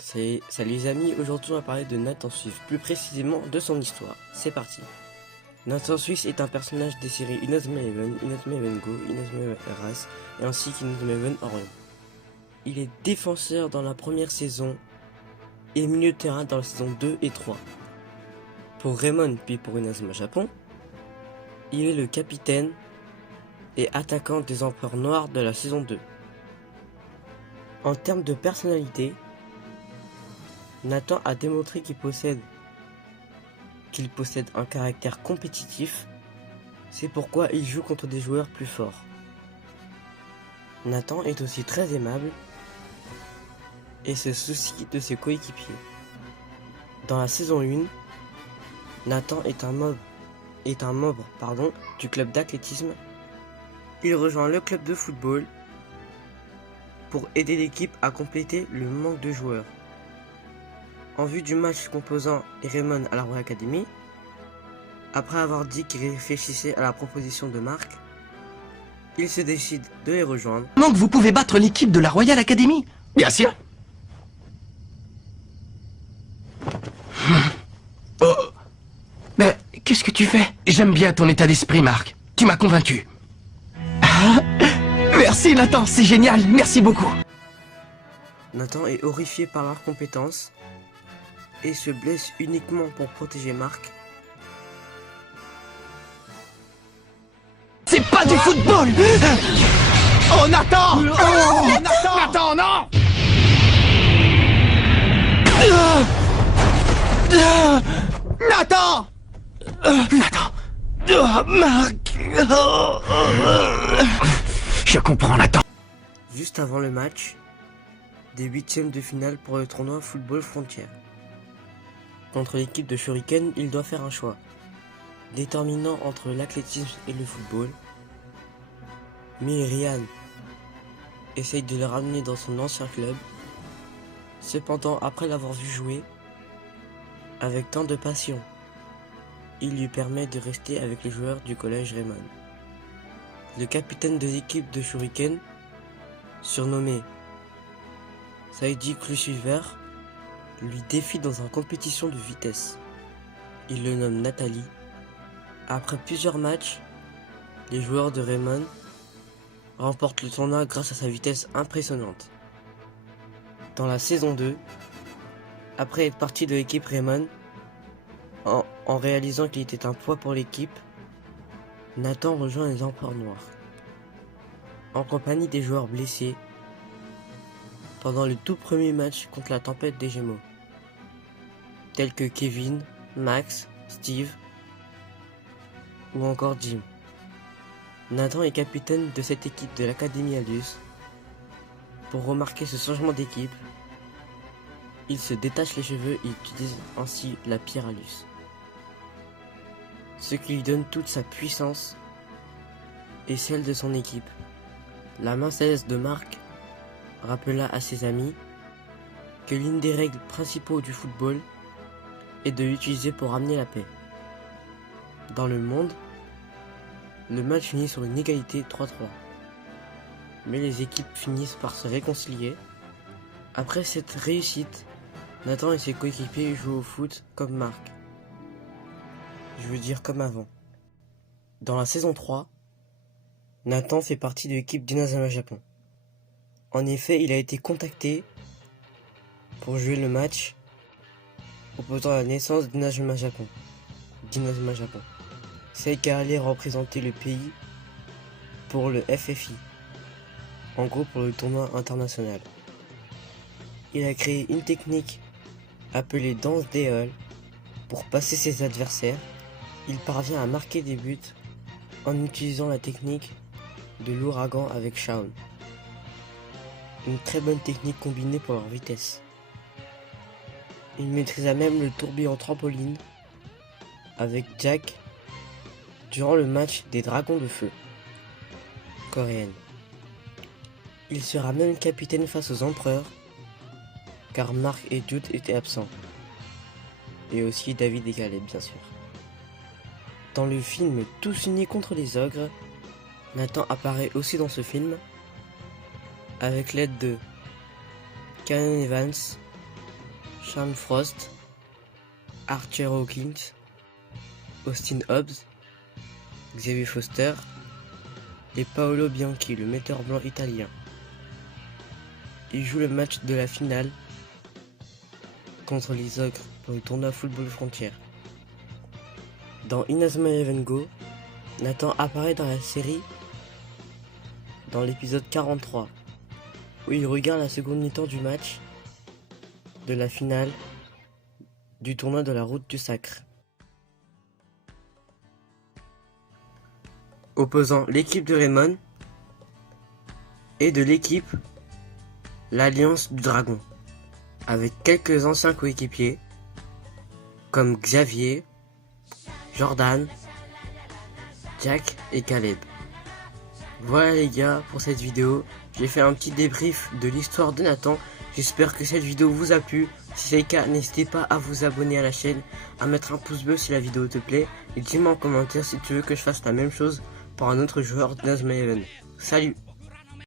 Salut les amis, aujourd'hui on va parler de Nathan Suisse, plus précisément de son histoire. C'est parti. Nathan Suisse est un personnage des séries Inazuma Eleven, Inazuma Eleven Go, Inazuma Eleven Ras et ainsi qu'Inazuma Eleven Orion. Il est défenseur dans la première saison et milieu de terrain dans la saison 2 et 3. Pour Raymond puis pour Inazuma Japon, il est le capitaine et attaquant des Empereurs Noirs de la saison 2. En termes de personnalité, Nathan a démontré qu'il possède un caractère compétitif, c'est pourquoi il joue contre des joueurs plus forts. Nathan est aussi très aimable et se soucie de ses coéquipiers. Dans la saison 1, Nathan est un membre du club d'athlétisme. Il rejoint le club de football pour aider l'équipe à compléter le manque de joueurs. En vue du match composant Raymond à la Royal Academy, après avoir dit qu'il réfléchissait à la proposition de Marc, il se décide de les rejoindre. Comment que vous pouvez battre l'équipe de la Royal Academy? Bien sûr. Oh. Mais qu'est-ce que tu fais? J'aime bien ton état d'esprit, Marc. Tu m'as convaincu. Ah, merci Nathan, c'est génial, merci beaucoup. Nathan est horrifié par leurs compétences et se blesse uniquement pour protéger Marc. C'est pas du football! Oh Nathan! Oh Nathan! Nathan, non! Nathan! Nathan! Marc! Je comprends, Nathan. Juste avant le match des huitièmes de finale pour le tournoi Football Frontière. Contre l'équipe de Shuriken, il doit faire un choix, déterminant entre l'athlétisme et le football. Mais Ryan essaye de le ramener dans son ancien club. Cependant, après l'avoir vu jouer avec tant de passion, il lui permet de rester avec les joueurs du collège Raymond. Le capitaine de l'équipe de Shuriken, surnommé Saidi Crucifer, lui défie dans une compétition de vitesse. Il le nomme Nathalie. Après plusieurs matchs, les joueurs de Raymond remportent le tournoi grâce à sa vitesse impressionnante. Dans la saison 2, après être parti de l'équipe Raymond, en réalisant qu'il était un poids pour l'équipe, Nathan rejoint les Empereurs Noirs. En compagnie des joueurs blessés, pendant le tout premier match contre la Tempête des Gémeaux, tels que Kevin, Max, Steve ou encore Jim. Nathan est capitaine de cette équipe de l'Académie Alus. Pour remarquer ce changement d'équipe, il se détache les cheveux et utilise ainsi la pierre Alus, ce qui lui donne toute sa puissance et celle de son équipe. La main céleste de Marc rappela à ses amis que l'une des règles principaux du football est de l'utiliser pour ramener la paix. Dans le monde, le match finit sur une égalité 3-3. Mais les équipes finissent par se réconcilier. Après cette réussite, Nathan et ses coéquipiers jouent au foot comme Marc. Je veux dire comme avant. Dans la saison 3, Nathan fait partie de l'équipe d'Inazuma Japon. En effet, il a été contacté pour jouer le match opposant la naissance d'Inazuma Japon. Celle qui allait représenter le pays pour le FFI, en gros pour le tournoi international. Il a créé une technique appelée danse d'Éole pour passer ses adversaires. Il parvient à marquer des buts en utilisant la technique de l'ouragan avec Shaun. Une très bonne technique combinée pour leur vitesse. Il maîtrisa même le tourbillon trampoline avec Jack durant le match des Dragons de Feu coréenne. Il sera même capitaine face aux empereurs car Marc et Jude étaient absents. Et aussi David et Caleb bien sûr. Dans le film Tous unis contre les ogres, Nathan apparaît aussi dans ce film avec l'aide de Canon Evans Sean Frost, Archer Hawkins, Austin Hobbs, Xavier Foster et Paolo Bianchi, le metteur blanc italien. Il joue le match de la finale contre les Ogres pour le tournoi Football Frontières. Dans Inazuma Eleven Go, Nathan apparaît dans la série dans l'épisode 43 où il regarde la seconde mi-temps du match de la finale du tournoi de la Route du Sacre, opposant l'équipe de Raymond et de l'équipe l'Alliance du Dragon, avec quelques anciens coéquipiers comme Xavier, Jordan, Jack et Caleb. Voilà les gars pour cette vidéo, j'ai fait un petit débrief de l'histoire de Nathan. J'espère que cette vidéo vous a plu. Si c'est le cas, n'hésitez pas à vous abonner à la chaîne, à mettre un pouce bleu si la vidéo te plaît, et dis-moi en commentaire si tu veux que je fasse la même chose pour un autre joueur d'Inazuma Eleven. Salut!